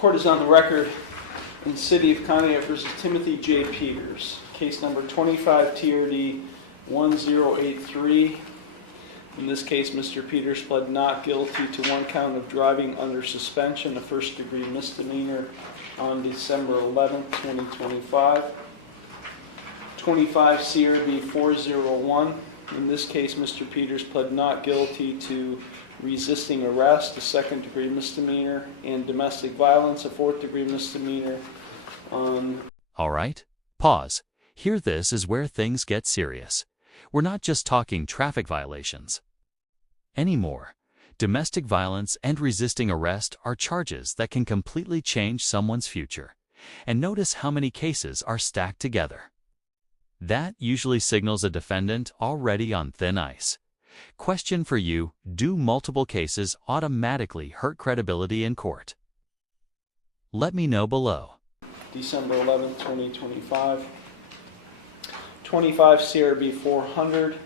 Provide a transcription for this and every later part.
Court is on the record in City of Conneaut versus Timothy J. Peters, case number 25 TRD 1083. In this case, Mr. Peters pled not guilty to one count of driving under suspension, a first-degree misdemeanor, on December 11, 2025. 25 CRB 401. In this case, Mr. Peters pled not guilty to resisting arrest, a second-degree misdemeanor, and domestic violence, a fourth-degree misdemeanor. All right, pause. Here, this is where things get serious. We're not just talking traffic violations anymore. Domestic violence and resisting arrest are charges that can completely change someone's future. And notice how many cases are stacked together. That usually signals a defendant already on thin ice. Question for you: do multiple cases automatically hurt credibility in court? Let me know below. December 11, 2025. 25 CRB 400.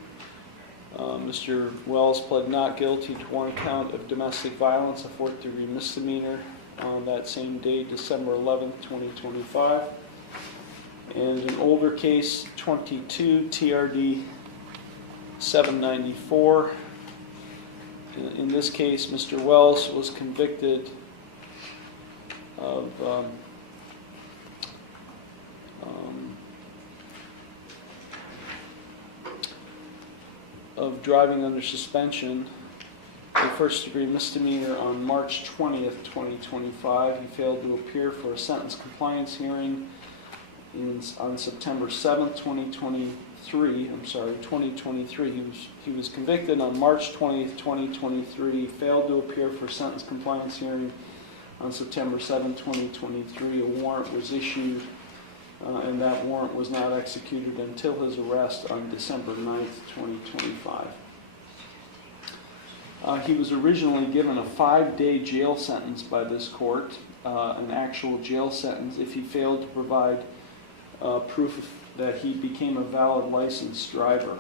Mr. Wells pled not guilty to one count of domestic violence, a fourth-degree misdemeanor, on that same day, December 11, 2025. And an older case, 22 TRD 794. In this case, Mr. Wells was convicted of driving under suspension, a first-degree misdemeanor, on March 20th, 2025. He failed to appear for a sentence compliance hearing on September 7th, 2023. 2023. He was convicted on March 20th, 2023. Failed to appear for a sentence compliance hearing on September 7th, 2023. A warrant was issued, and that warrant was not executed until his arrest on December 9th, 2025. He was originally given a 5-day jail sentence by this court, an actual jail sentence, if he failed to provide proof that he became a valid licensed driver.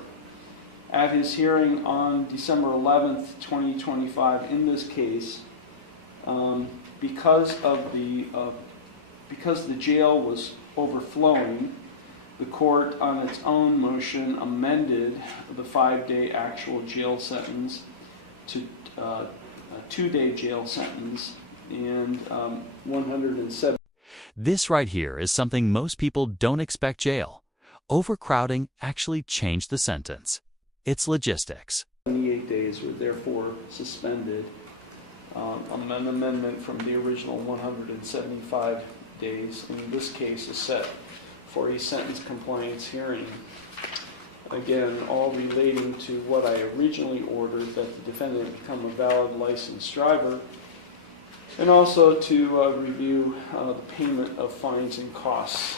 At his hearing on December 11th, 2025, in this case, because the jail was overflowing, the court, on its own motion, amended the 5-day actual jail sentence to a 2-day jail sentence and 107. This right here is something most people don't expect. Jail overcrowding actually changed the sentence. It's logistics. 78 days were therefore suspended. An amendment from the original 175 days in this case is set for a sentence compliance hearing. Again, all relating to what I originally ordered, that the defendant become a valid licensed driver, and also to review the payment of fines and costs.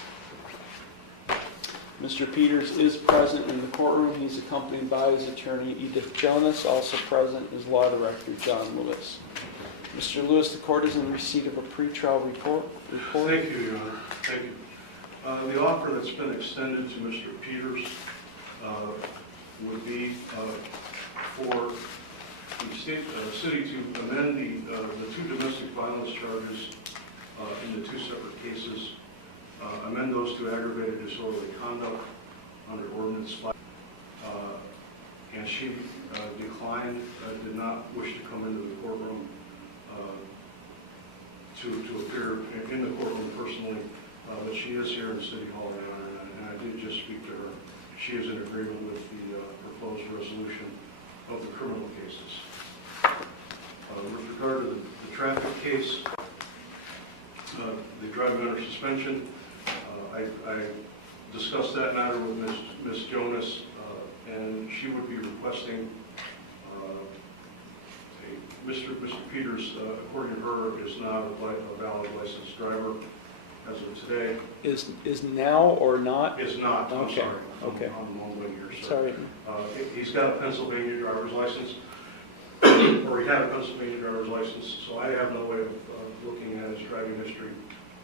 Mr. Peters is present in the courtroom. He's accompanied by his attorney, Edith Jonas. Also present is Law Director John Lewis. Mr. Lewis, the court is in receipt of a pretrial report. Thank you, Your Honor. Thank you. The offer that's been extended to Mr. Peters would be for the city to amend the two domestic violence charges into two separate cases, amend those to aggravated disorderly conduct under Ordinance 5. And she declined, did not wish to come into the courtroom to appear in the courtroom personally, but she is here in City Hall, Your Honor, and I did just speak to her. She is in agreement with the proposed resolution of the criminal cases. With regard to the traffic case, the driving under suspension, I discussed that matter with Ms. Jonas, and she would be requesting Mr. Peters, according to her, is not a valid licensed driver as of today. Is now or not? Is not. I'm okay. Sorry. Okay. I'm wrong here. Sorry. He's got a Pennsylvania driver's license, or he had a Pennsylvania driver's license, so I have no way of looking at his driving history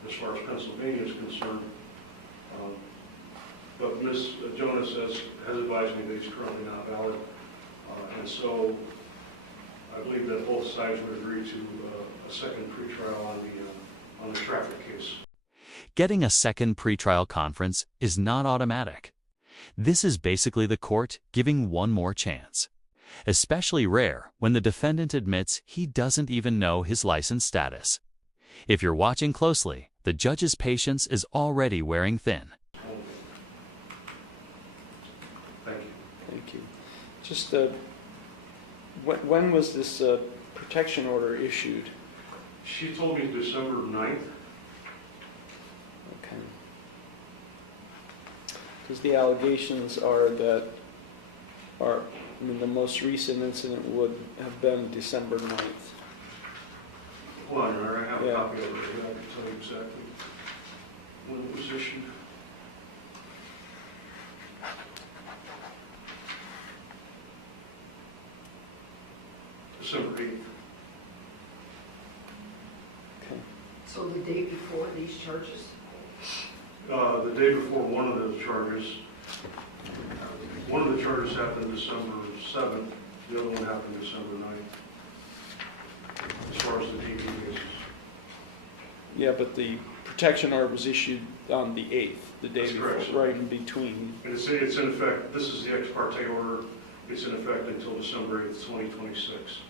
as far as Pennsylvania is concerned. But Ms. Jonas has advised me that he's currently not valid, and so I believe that both sides would agree to a second pretrial on a traffic case. Getting a second pretrial conference is not automatic. This is basically the court giving one more chance. Especially rare when the defendant admits he doesn't even know his license status. If you're watching closely, the judge's patience is already wearing thin. Thank you. Thank you. Just, when was this protection order issued? She told me December 9th. Okay. Because the allegations are that, I mean, the most recent incident would have been December 9th. Hold on, Your Honor, I have a Yeah. copy of it. I can tell you exactly when it was issued. December 8th. Okay. So the day before these charges? The day before one of the charges happened December 7th, the other one happened December 9th, as far as the DV cases. Yeah, but the protection order was issued on the 8th, the day That's before, correct, sir. right in between. And it's in effect, this is the ex parte order, it's in effect until December 8th, 2026.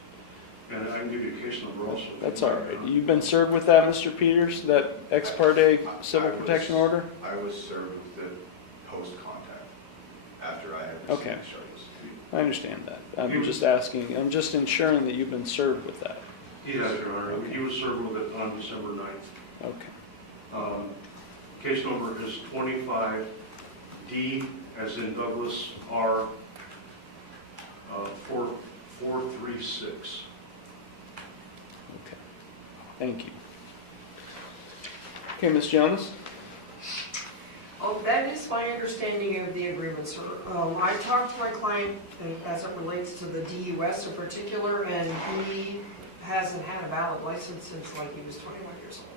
And I can give you a case number also. That's all right. You've been served with that, Mr. Peters, that ex parte civil protection order? I was served with it post-contact, after I had received Okay. the charges. I understand that. I'm just asking, I'm just ensuring that you've been served with that. He has, Your Honor. Okay. He was served with it on December 9th. Okay. Case number is 25D, as in Douglas, R, 436. Okay. Thank you. Okay, Ms. Jonas? Oh, that is my understanding of the agreement, sir. I talked to my client as it relates to the DUS in particular, and he hasn't had a valid license since like he was 21 years old.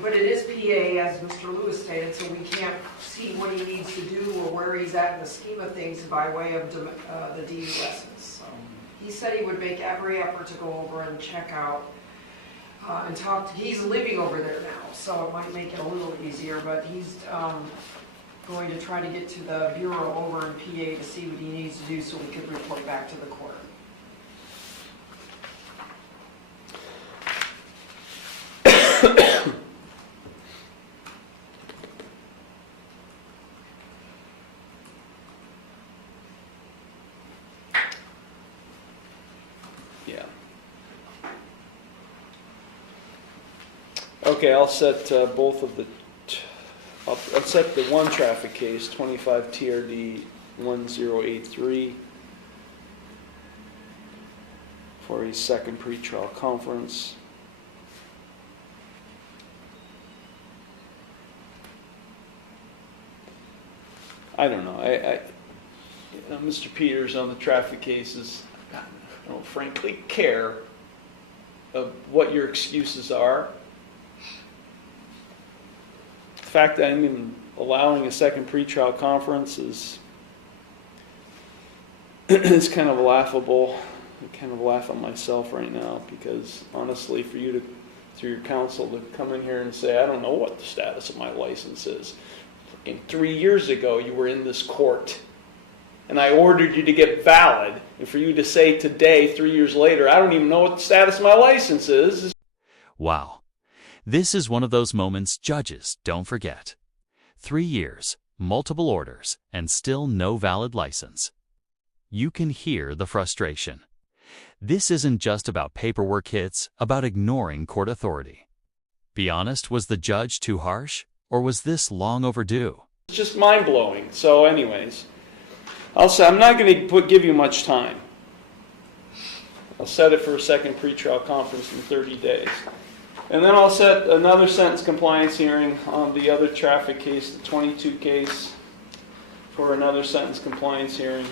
But it is PA, as Mr. Lewis stated, so we can't see what he needs to do or where he's at in the scheme of things by way of the DUSs. So he said he would make every effort to go over and check out and talk. He's living over there now, so it might make it a little easier, but he's going to try to get to the bureau over in PA to see what he needs to do so we could report back to the court. Yeah. Okay, I'll set both of the, I'll set the one traffic case, 25 TRD 1083, for a second pretrial conference. I don't know. You know, Mr. Peters on the traffic cases, I don't frankly care of what your excuses are. The fact that I'm even allowing a second pretrial conference is kind of laughable. I kind of laugh at myself right now because honestly, for you to, through your counsel, to come in here and say, I don't know what the status of my license is. And 3 years ago, you were in this court, and I ordered you to get valid. And for you to say today, 3 years later, I don't even know what the status of my license is. Wow. This is one of those moments judges don't forget. 3 years, multiple orders, and still no valid license. You can hear the frustration. This isn't just about paperwork hits, about ignoring court authority. Be honest, was the judge too harsh? Or was this long overdue? It's just mind-blowing. So anyways, I'll say I'm not going to give you much time. I'll set it for a second pretrial conference in 30 days. And then I'll set another sentence compliance hearing on the other traffic case, the 22 case, for another sentence compliance hearing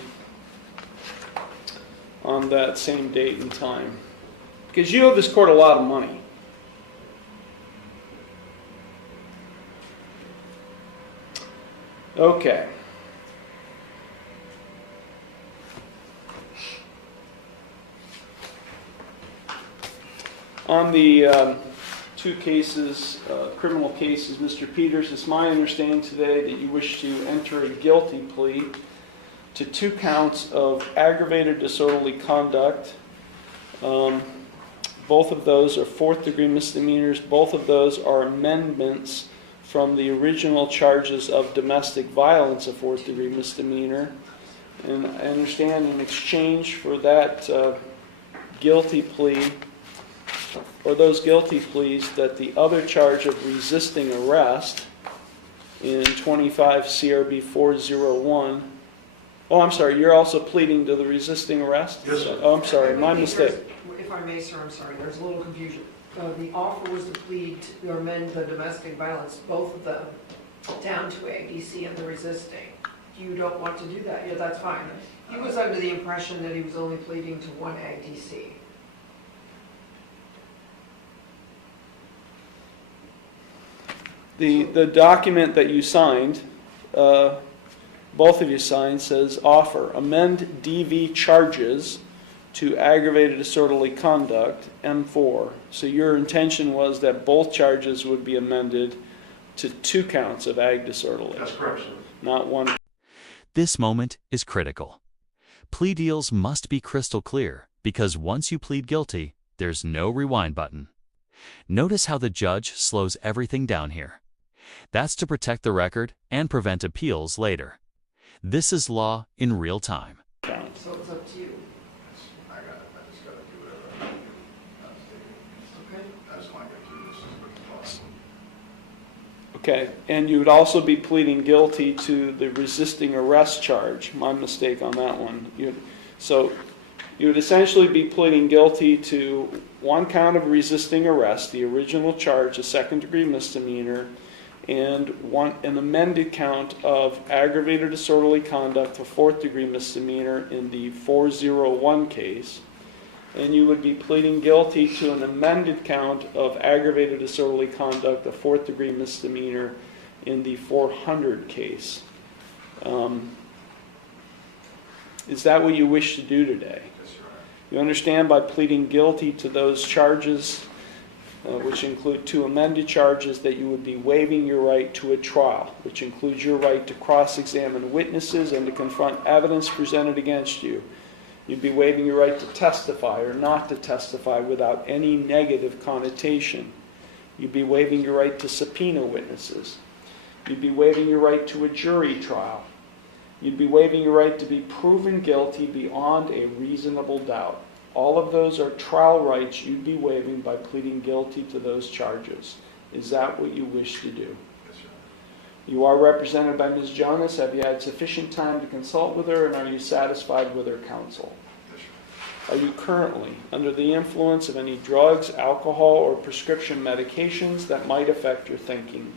on that same date and time. Because you owe this court a lot of money. Okay. On the two cases, criminal cases. Mr. Peters, it's my understanding today that you wish to enter a guilty plea to 2 counts of aggravated disorderly conduct. Both of those are 4th-degree misdemeanors. Both of those are amendments from the original charges of domestic violence, a 4th-degree misdemeanor. And I understand in exchange for that guilty plea, or those guilty pleas, that the other charge of resisting arrest in 25 CRB 401. Oh, I'm sorry, you're also pleading to the resisting arrest? Yes, sir. Oh, I'm sorry, my mistake. If I may, sir, I'm sorry, there's a little confusion. The offer was to plead to amend the domestic violence, both of them, down to ADC and the resisting. You don't want to do that? Yeah, that's fine. He was under the impression that he was only pleading to 1 ADC. The document that you signed, both of you signed, says offer, amend DV charges to aggravated disorderly conduct, M4. So your intention was that both charges would be amended to 2 counts of ag disorderly. That's correct, sir. Not 1. This moment is critical. Plea deals must be crystal clear because once you plead guilty, there's no rewind button. Notice how the judge slows everything down here. That's to protect the record and prevent appeals later. This is law in real time. So it's up to you. I got it. I just gotta do whatever I can do. Okay? I just want to get through this as quick as possible. Okay, and you would also be pleading guilty to the resisting arrest charge. My mistake on that one. So you would essentially be pleading guilty to 1 count of resisting arrest, the original charge, a 2nd-degree misdemeanor, and an amended count of aggravated disorderly conduct, a 4th-degree misdemeanor in the 401 case. And you would be pleading guilty to an amended count of aggravated disorderly conduct, a 4th-degree misdemeanor in the 400 case. Is that what you wish to do today? Yes, sir. You understand by pleading guilty to those charges, which include 2 amended charges, that you would be waiving your right to a trial, which includes your right to cross-examine witnesses and to confront evidence presented against you. You'd be waiving your right to testify or not to testify without any negative connotation. You'd be waiving your right to subpoena witnesses. You'd be waiving your right to a jury trial. You'd be waiving your right to be proven guilty beyond a reasonable doubt. All of those are trial rights you'd be waiving by pleading guilty to those charges. Is that what you wish to do? Yes, sir. You are represented by Ms. Jonas. Have you had sufficient time to consult with her, and are you satisfied with her counsel? Yes, sir. Are you currently under the influence of any drugs, alcohol, or prescription medications that might affect your thinking?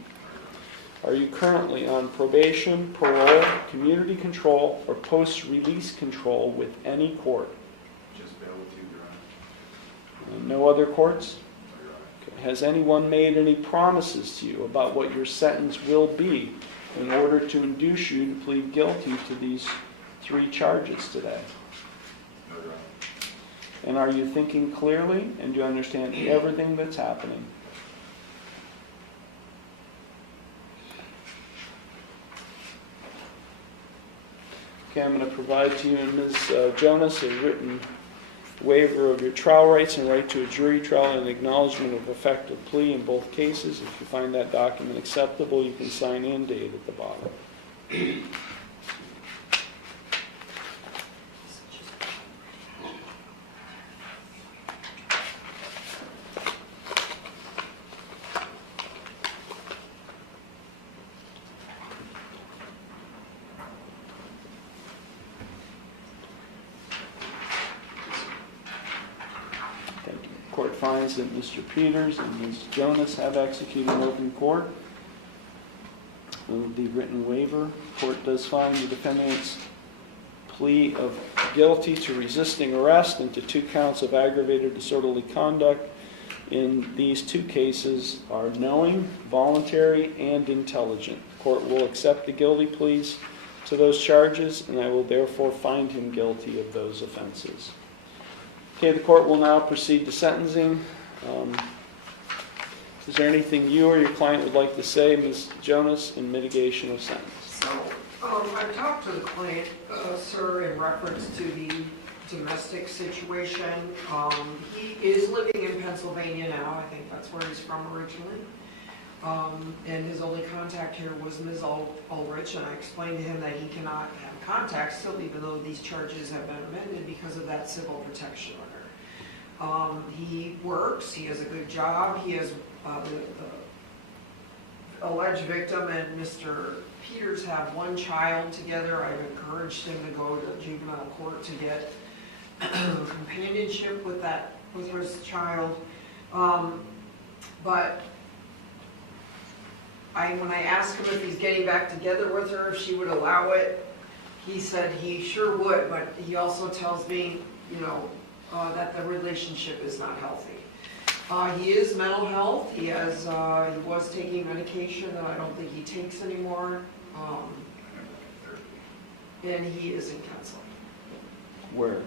Are you currently on probation, parole, community control, or post-release control with any court? Just bail with you, Your Honor. No other courts? No, Your Honor. Okay. Has anyone made any promises to you about what your sentence will be in order to induce you to plead guilty to these 3 charges today? No, Your Honor. And are you thinking clearly, and do you understand everything that's happening? Okay, I'm going to provide to you and Ms. Jonas a written waiver of your trial rights and right to a jury trial and acknowledgement of effective plea in both cases. If you find that document acceptable, you can sign in, date at the bottom. Court finds that Mr. Peters and Ms. Jonas have executed in open court the written waiver. Court does find the defendant's plea of guilty to resisting arrest and to 2 counts of aggravated disorderly conduct in these 2 cases are knowing, voluntary, and intelligent. Court will accept the guilty pleas to those charges, and I will therefore find him guilty of those offenses. Okay, the court will now proceed to sentencing. Is there anything you or your client would like to say, Ms. Jonas, in mitigation of sentence? So, I've talked to the client, sir, in reference to the domestic situation. He is living in Pennsylvania now. I think that's where he's from originally. And his only contact here was Ms. Ulrich, and I explained to him that he cannot have contact still, even though these charges have been amended because of that civil protection order. He works, he has a good job, he has, the alleged victim and Mr. Peters have one child together. I've encouraged him to go to juvenile court to get companionship with his child. But when I asked him if he's getting back together with her, if she would allow it, he said he sure would, but he also tells me, that the relationship is not healthy. He is mental health. He was taking medication that I don't think he takes anymore. And he is in counseling. Where?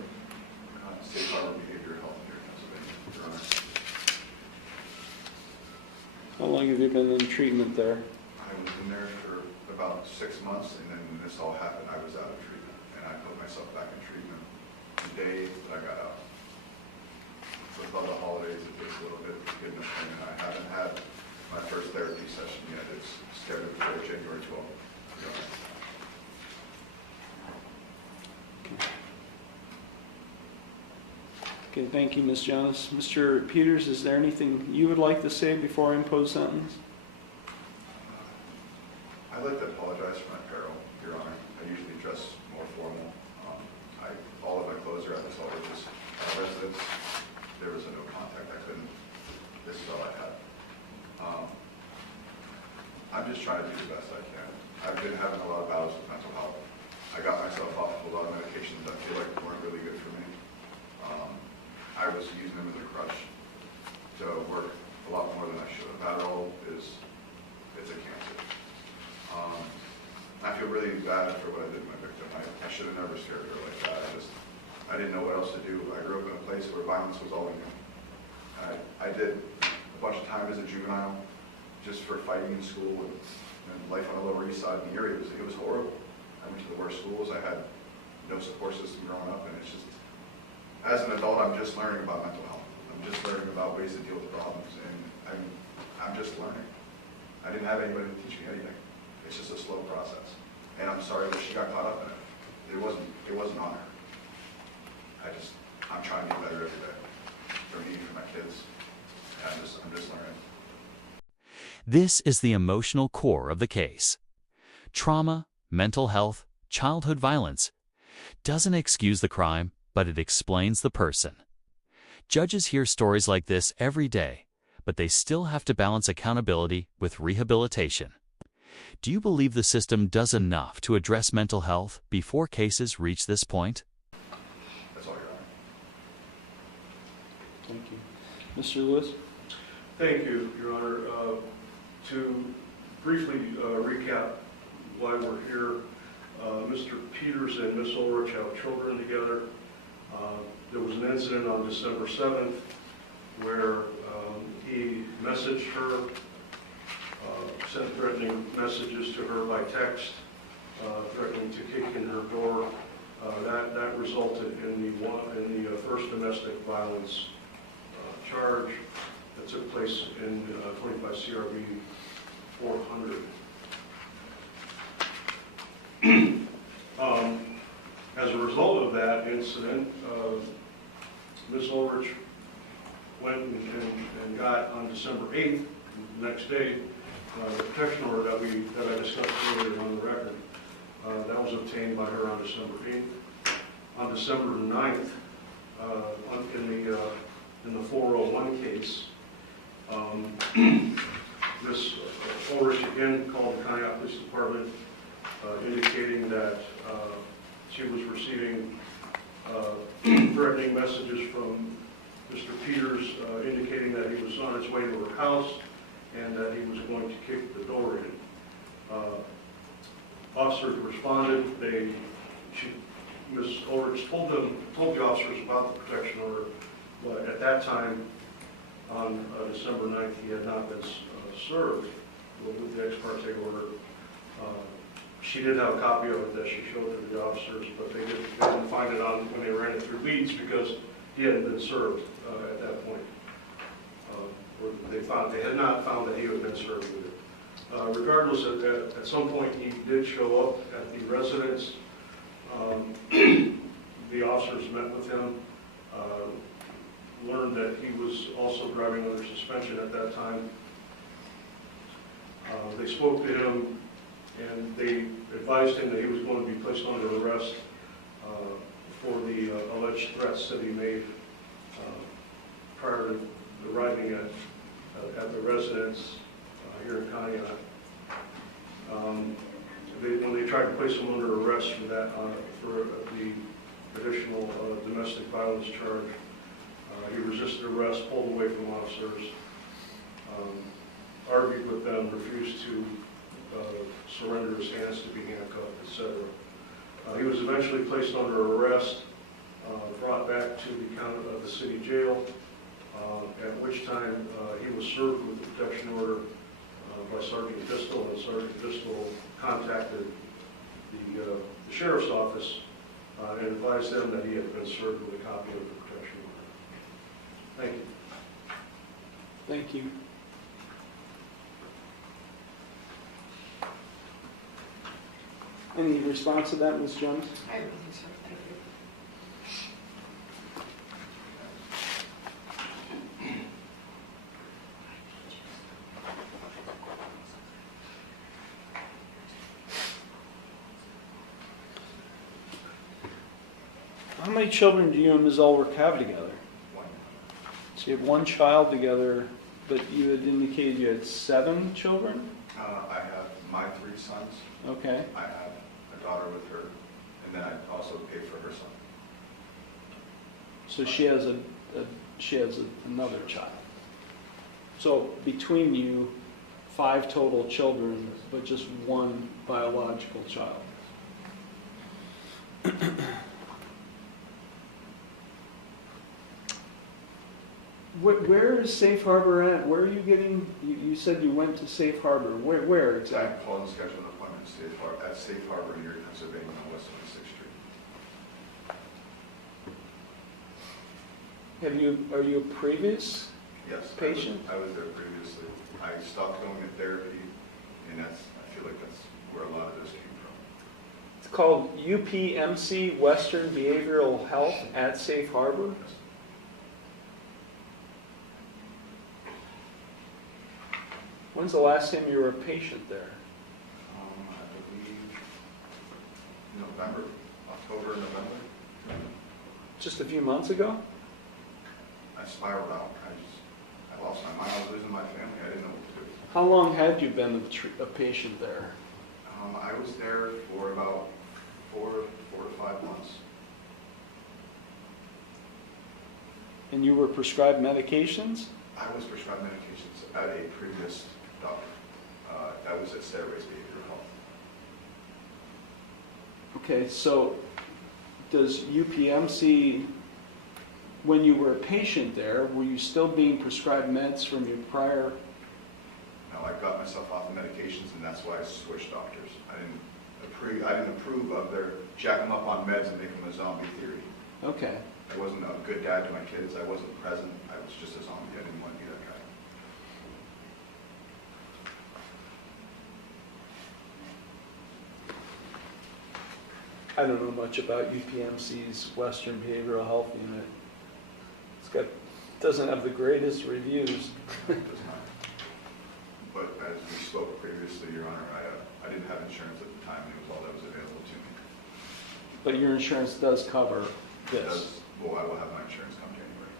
State Department of Behavioral Health here in Pennsylvania, Your Honor. How long have you been in treatment there? I was in there for about 6 months, and then when this all happened, I was out of treatment, and I put myself back in treatment the day that I got out. So with all the holidays, it takes a little bit to get in the thing, and I haven't had my first therapy session yet. It's scheduled for January 12th. Your Honor. Okay, thank you, Ms. Jonas. Mr. Peters, is there anything you would like to say before I impose sentence? I'd like to apologize for my apparel, Your Honor. I usually dress more formal. All of my clothes are at this Ulrich's residence. There was a no contact. This is all I had. I'm just trying to do the best I can. I've been having a lot of battles with mental health. I got myself off of a lot of medications that I feel like weren't really good for me. I was using them as a crutch to work a lot more than I should have. Adderall it's a cancer. I feel really bad for what I did to my victim. I should have never scared her like that. I didn't know what else to do. I grew up in a place where violence was all we knew. I did a bunch of time as a juvenile just for fighting in school and life on the Lower East Side of the area. It was horrible. I went to the worst schools. I had no support system growing up, and it's just, as an adult, I'm just learning about mental health. I'm just learning about ways to deal with problems, and I'm just learning. I didn't have anybody to teach me anything. It's just a slow process, and I'm sorry that she got caught up in it. It wasn't on her. I'm trying to get better every day for me, for my kids. And I'm just learning. This is the emotional core of the case. Trauma, mental health, childhood violence doesn't excuse the crime, but it explains the person. Judges hear stories like this every day, but they still have to balance accountability with rehabilitation. Do you believe the system does enough to address mental health before cases reach this point? That's all, Your Honor. Thank you. Mr. Lewis? Thank you, Your Honor. To briefly recap why we're here, Mr. Peters and Ms. Ulrich have children together. There was an incident on December 7th where he messaged her, sent threatening messages to her by text, threatening to kick in her door. That resulted in the first domestic violence charge that took place in 25 CRB 400. As a result of that incident, Ms. Ulrich went and got on December 8th, the next day, the protection order that I discussed earlier on the record. That was obtained by her on December 8th. On December 9th, in the 401 case, Ms. Ulrich again called the Conneaut Police Department, indicating that she was receiving threatening messages from Mr. Peters, indicating that he was on his way to her house and that he was going to kick the door in. Officers responded. Ms. Ulrich told the officers about the protection order, but at that time on December 9th, he had not been served with the ex parte order. She did have a copy of it that she showed to the officers, but they didn't find it on when they ran it through Leeds because he hadn't been served at that point. They had not found that he had been served with it. Regardless, at some point he did show up at the residence. The officers met with him, learned that he was also driving under suspension at that time. They spoke to him and they advised him that he was going to be placed under arrest for the alleged threats that he made prior to arriving at the residence here in Conneaut. When they tried to place him under arrest for that, for the additional domestic violence charge, he resisted arrest, pulled away from officers, argued with them, refused to surrender his hands to be handcuffed, etc. He was eventually placed under arrest, brought back to the city jail, at which time he was served with the protection order by Sergeant Pistol, and Sergeant Pistol contacted the sheriff's office and advised them that he had been served with a copy of the protection order. Thank you. Thank you. Any response to that, Ms. Jones? I don't think so, thank you. How many children do you and Ms. Ulrich have together? One. So you have one child together, but you had indicated you had 7 children? I have my 3 sons. Okay. I have a daughter with her, and then I also pay for her son. So she has another child. So between you, 5 total children, but just 1 biological child. Where is Safe Harbor at? Where are you getting? You said you went to Safe Harbor. Where I exactly? called and scheduled an appointment at Safe Harbor in Erie, Pennsylvania, on West 26th Street. Are you a previous Yes. patient? I was there previously. I stopped going to therapy, and I feel like that's where a lot of this came from. It's called UPMC, Western Behavioral Health at Safe Harbor. Yes. When's the last time you were a patient there? I believe November, October, November. Just a few months ago? I spiraled out. I lost my mind. I was losing my family. I didn't know what to do. How long had you been a patient there? I was there for about 4 to 5 months. And you were prescribed medications? I was prescribed medications at a previous doctor. That was at Stairways Behavioral Health. Okay, so does UPMC, when you were a patient there, were you still being prescribed meds from your prior? No, I got myself off the medications, and that's why I switched doctors. I didn't approve of their jack them up on meds and make them a zombie theory. Okay. I wasn't a good dad to my kids. I wasn't present. I was just a zombie. I didn't want to be that guy. I don't know much about UPMC's Western Behavioral Health Unit. Doesn't have the greatest reviews. It does not. But as we spoke previously, Your Honor, I didn't have insurance at the time. It was all that was available to me. But your insurance does cover this. Well, I will have my insurance come January.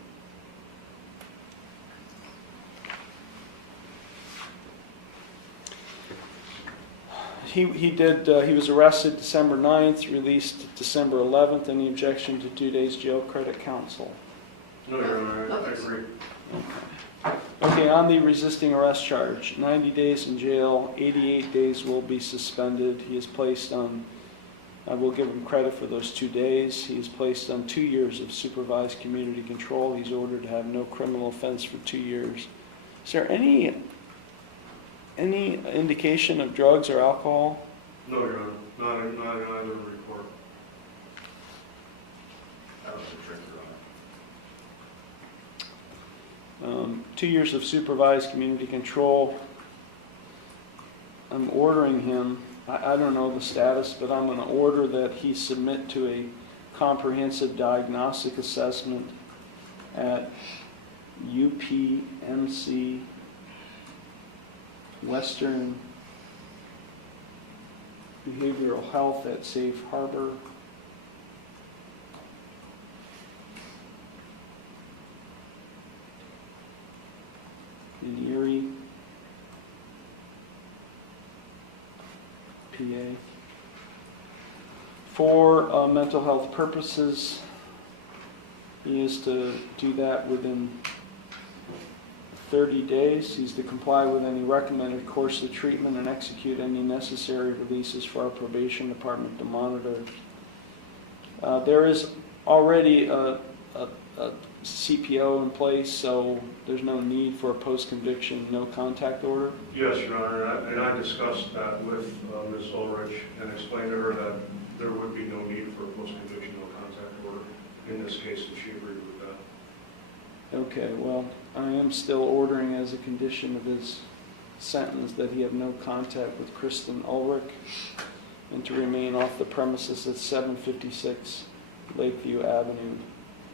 He was arrested December 9th, released December 11th. Any objection to 2 days jail credit counsel? No, Your Honor, I agree. Okay, on the resisting arrest charge, 90 days in jail, 88 days will be suspended. He is placed on I will give him credit for those 2 days. He is placed on 2 years of supervised community control. He's ordered to have no criminal offense for 2 years. Is there any indication of drugs or alcohol? No, Your Honor, not in either report. That was a trick, Your Honor. 2 years of supervised community control. I'm ordering him, I don't know the status, but I'm going to order that he submit to a comprehensive diagnostic assessment at UPMC Western Behavioral Health at Safe Harbor. In Erie, PA. For mental health purposes, he is to do that within 30 days. He's to comply with any recommended course of treatment and execute any necessary releases for our probation department to monitor. There is already a CPO in place, so there's no need for a post-conviction no contact order. Yes, Your Honor, and I discussed that with Ms. Ulrich and explained to her that there would be no need for a post-conviction no contact order in this case, and she agreed with that. Okay, well, I am still ordering as a condition of his sentence that he have no contact with Kristen Ulrich and to remain off the premises at 756 Lakeview Avenue.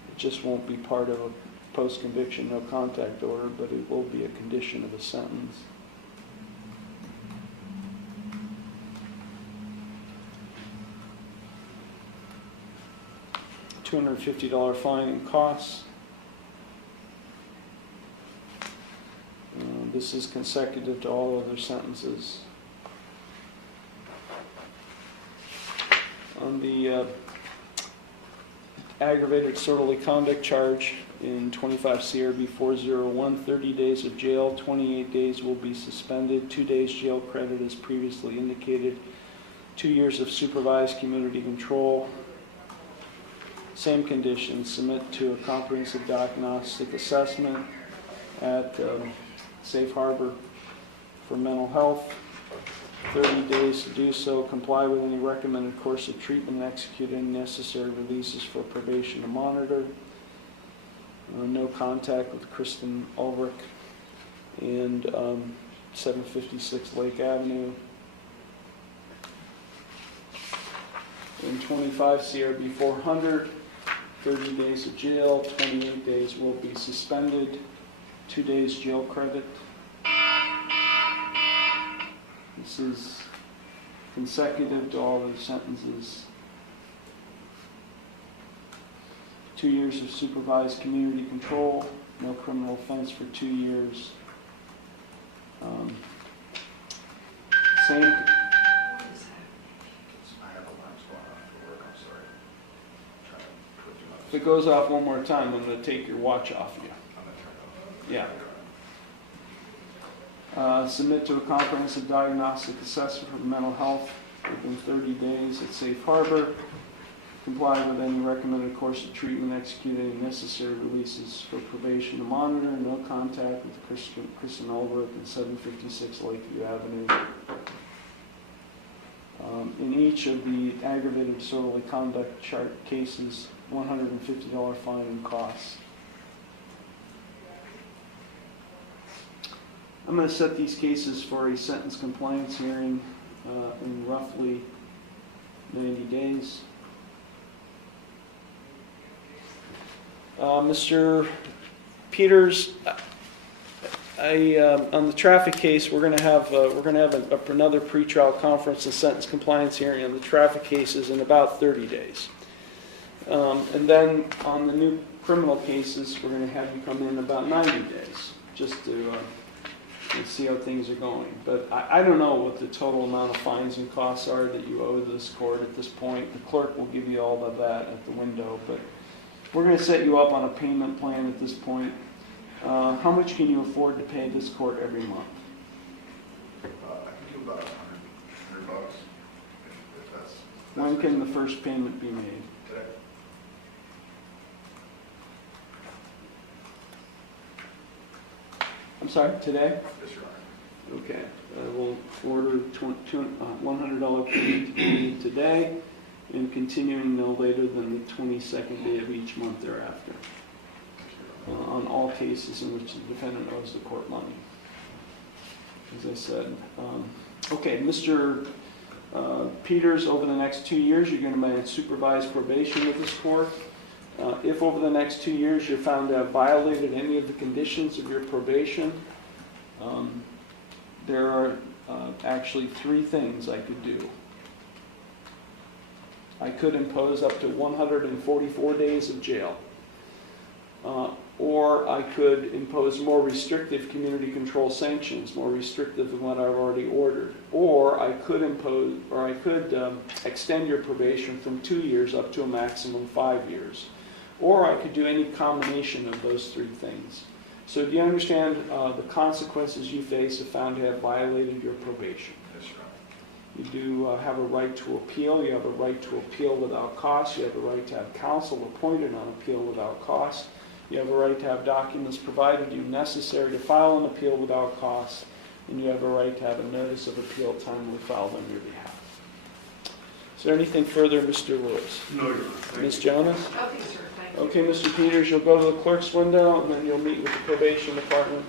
It just won't be part of a post-conviction no contact order, but it will be a condition of a sentence. $250 fine and costs. This is consecutive to all other sentences. On the aggravated disorderly conduct charge in 25 CRB 401, 30 days of jail, 28 days will be suspended, 2 days jail credit as previously indicated, 2 years of supervised community control. Same conditions, submit to a comprehensive diagnostic assessment at Safe Harbor for mental health. 30 days to do so, comply with any recommended course of treatment, and execute any necessary releases for probation to monitor. No contact with Kristen Ulrich and 756 Lake Avenue. In 25 CRB 400, 30 days of jail, 28 days will be suspended, 2 days jail credit. This is consecutive to all the sentences. 2 years of supervised community control, no criminal offense for 2 years. Same. I have alarms going on for work, I'm sorry. I'm trying to put you on. If it goes off one more time, I'm going to take your watch off you. I'm going to turn it off. Yeah. Submit to a comprehensive diagnostic assessment for mental health within 30 days at Safe Harbor. Comply with any recommended course of treatment, execute any necessary releases for probation to monitor, no contact with Kristen Ulrich at 756 Lakeview Avenue. In each of the aggravated disorderly conduct chart cases, $150 fine and costs. I'm going to set these cases for a sentence compliance hearing in roughly 90 days. Mr. Peters, on the traffic case, we're going to have another pretrial conference and sentence compliance hearing on the traffic cases in about 30 days. And then on the new criminal cases, we're going to have you come in about 90 days just to see how things are going. But I don't know what the total amount of fines and costs are that you owe this court at this point. The clerk will give you all of that at the window, but we're going to set you up on a payment plan at this point. How much can you afford to pay this court every month? I can do about $100 if that's When can the first payment be made? Today. I'm sorry, today? Yes, Your Honor. Okay, we'll order $100 payment to be made today and continuing no later than the 22nd day of each month thereafter on all cases in which the defendant owes the court money. As I said. Okay, Mr. Peters, over the next 2 years, you're going to be on supervised probation with this court. If over the next 2 years you're found to have violated any of the conditions of your probation, there are actually 3 things I could do. I could impose up to 144 days of jail. Or I could impose more restrictive community control sanctions, more restrictive than what I've already ordered. Or I could extend your probation from 2 years up to a maximum 5 years. Or I could do any combination of those 3 things. So do you understand the consequences you face if found to have violated your probation? Yes, Your Honor. You do have a right to appeal. You have a right to appeal without cost. You have a right to have counsel appointed on appeal without cost. You have a right to have documents provided to you necessary to file an appeal without cost. And you have a right to have a notice of appeal timely filed on your behalf. Is there anything further, Mr. Lewis? No, Your Honor. Thank Ms. you. Jonas? Nothing, sir, thank you. Okay, Mr. Peters, you'll go to the clerk's window and then you'll meet with the probation department.